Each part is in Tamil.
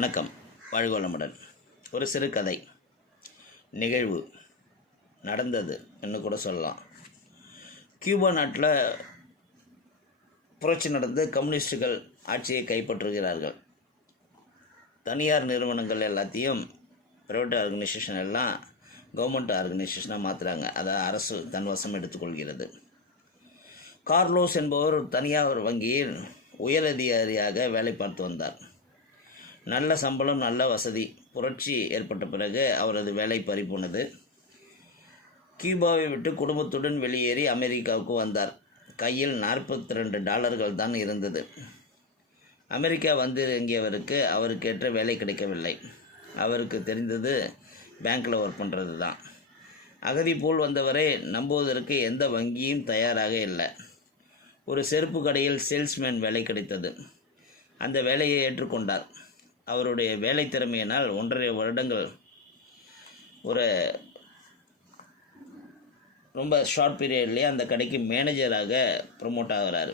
வணக்கம். வாழ்கோளமுடன் ஒரு சிறு கதை. நிகழ்வு. நடந்தது என்று கூட சொல்லலாம். கியூபா நாட்டில் புரட்சி நடந்து கம்யூனிஸ்டுகள் ஆட்சியை கைப்பற்றுகிறார்கள். தனியார் நிறுவனங்கள் எல்லாத்தையும் ப்ரைவேட் ஆர்கனைசேஷன் எல்லாம் கவர்மெண்ட் ஆர்கனைசேஷனாக மாற்றுறாங்க அதை அரசு தன் வசம் எடுத்துக்கொள்கிறது. கார்லோஸ் என்பவர் தனியார் வங்கியில் உயரதிகாரியாக வேலை பார்த்து வந்தார். நல்ல சம்பளம் நல்ல வசதி. புரட்சி ஏற்பட்ட பிறகு அவரது வேலை பறிபோனது. கியூபாவை விட்டு குடும்பத்துடன் வெளியேறி அமெரிக்காவுக்கு வந்தார். கையில் நாற்பத்தி ரெண்டு டாலர்கள் தான் இருந்தது. அமெரிக்கா வந்திறங்கியவருக்கு அவருக்கேற்ற வேலை கிடைக்கவில்லை. அவருக்கு தெரிந்தது பேங்க்கில் ஒர்க் பண்ணுறது தான். அகதி போல் வந்தவரை நம்புவதற்கு எந்த வங்கியும் தயாராக இல்லை. ஒரு செருப்பு கடையில் சேல்ஸ்மேன் வேலை கிடைத்தது. அந்த வேலையை ஏற்றுக்கொண்டார். அவருடைய வேலை திறமையினால் ஒன்றரை வருடங்கள் ஒரு ரொம்ப ஷார்ட் பீரியட்லேயே அந்த கடைக்கு மேனேஜராக ப்ரொமோட் ஆகிறார்.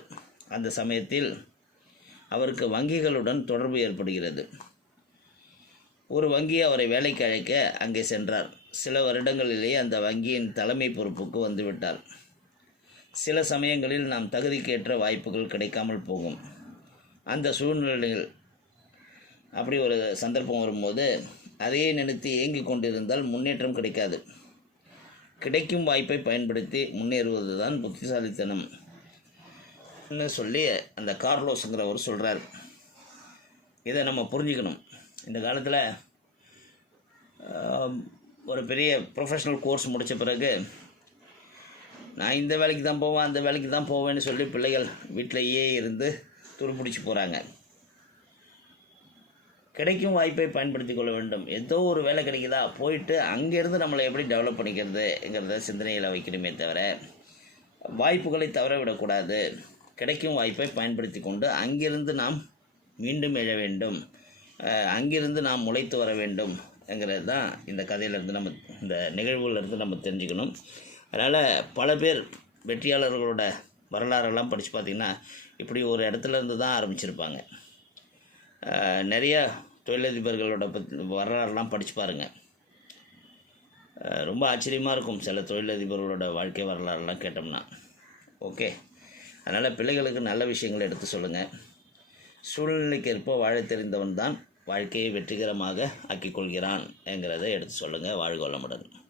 அந்த சமயத்தில் அவருக்கு வங்கிகளுடன் தொடர்பு ஏற்படுகிறது. ஒரு வங்கி அவரை வேலைக்கு அழைக்க அங்கே சென்றார். சில வருடங்களிலேயே அந்த வங்கியின் தலைமை பொறுப்புக்கு வந்துவிட்டார். சில சமயங்களில் நாம் தகுதிக்கேற்ற வாய்ப்புகள் கிடைக்காமல் போகும். அந்த சூழ்நிலையில் அப்படி ஒரு சந்தர்ப்பம் வரும்போது அதையே நினைத்து ஏங்கி கொண்டிருந்தால் முன்னேற்றம் கிடைக்காது. கிடைக்கும் வாய்ப்பை பயன்படுத்தி முன்னேறுவது தான் புத்திசாலித்தனம் சொல்லி அந்த கார்லோஸுங்கிறவர் சொல்கிறார் இதை நம்ம புரிஞ்சுக்கணும். இந்த காலத்தில் ஒரு பெரிய ப்ரொஃபஷ்னல் கோர்ஸ் முடித்த பிறகு நான் இந்த வேலைக்கு தான் போவேன் அந்த வேலைக்கு தான் போவேன்னு சொல்லி பிள்ளைகள் வீட்டிலேயே இருந்து துருப்பிடிச்சு போகிறாங்க கிடைக்கும் வாய்ப்பை பயன்படுத்தி கொள்ள வேண்டும். ஏதோ ஒரு வேலை கிடைக்குதா போயிட்டு அங்கேருந்து நம்மளை எப்படி டெவலப் பண்ணிக்கிறதுங்கிறத சிந்தனையில் வைக்கணுமே தவிர வாய்ப்புகளை தவற விடக்கூடாது. கிடைக்கும் வாய்ப்பை பயன்படுத்தி கொண்டு அங்கிருந்து நாம் மீண்டும் எழ வேண்டும். அங்கிருந்து நாம் முளைத்து வர வேண்டும் என்கிறது தான் இந்த கதையிலேருந்து நம்ம இந்த நிகழ்வுகளிலிருந்து நம்ம தெரிஞ்சுக்கணும். அதனால் பல பேர் வெற்றியாளர்களோட வரலாறெல்லாம் படித்து பார்த்திங்கன்னா இப்படி ஒரு இடத்துல இருந்து தான் ஆரம்பிச்சிருப்பாங்க. நிறையா தொழிலதிபர்களோட பற்றி வரலாறுலாம் படித்து பாருங்கள் ரொம்ப ஆச்சரியமாக இருக்கும் சில தொழிலதிபர்களோட வாழ்க்கை வரலாறுலாம் கேட்டோம்னா. ஓகே. அதனால் பிள்ளைகளுக்கு நல்ல விஷயங்களை எடுத்து சொல்லுங்கள் சூழ்நிலைக்கு ஏற்ப வாழ தெரிந்தவன் தான் வாழ்க்கையை வெற்றிகரமாக ஆக்கிக்கொள்கிறான் கொள்கிறான் எடுத்து சொல்லுங்கள் வாழ்க வளமுடன்.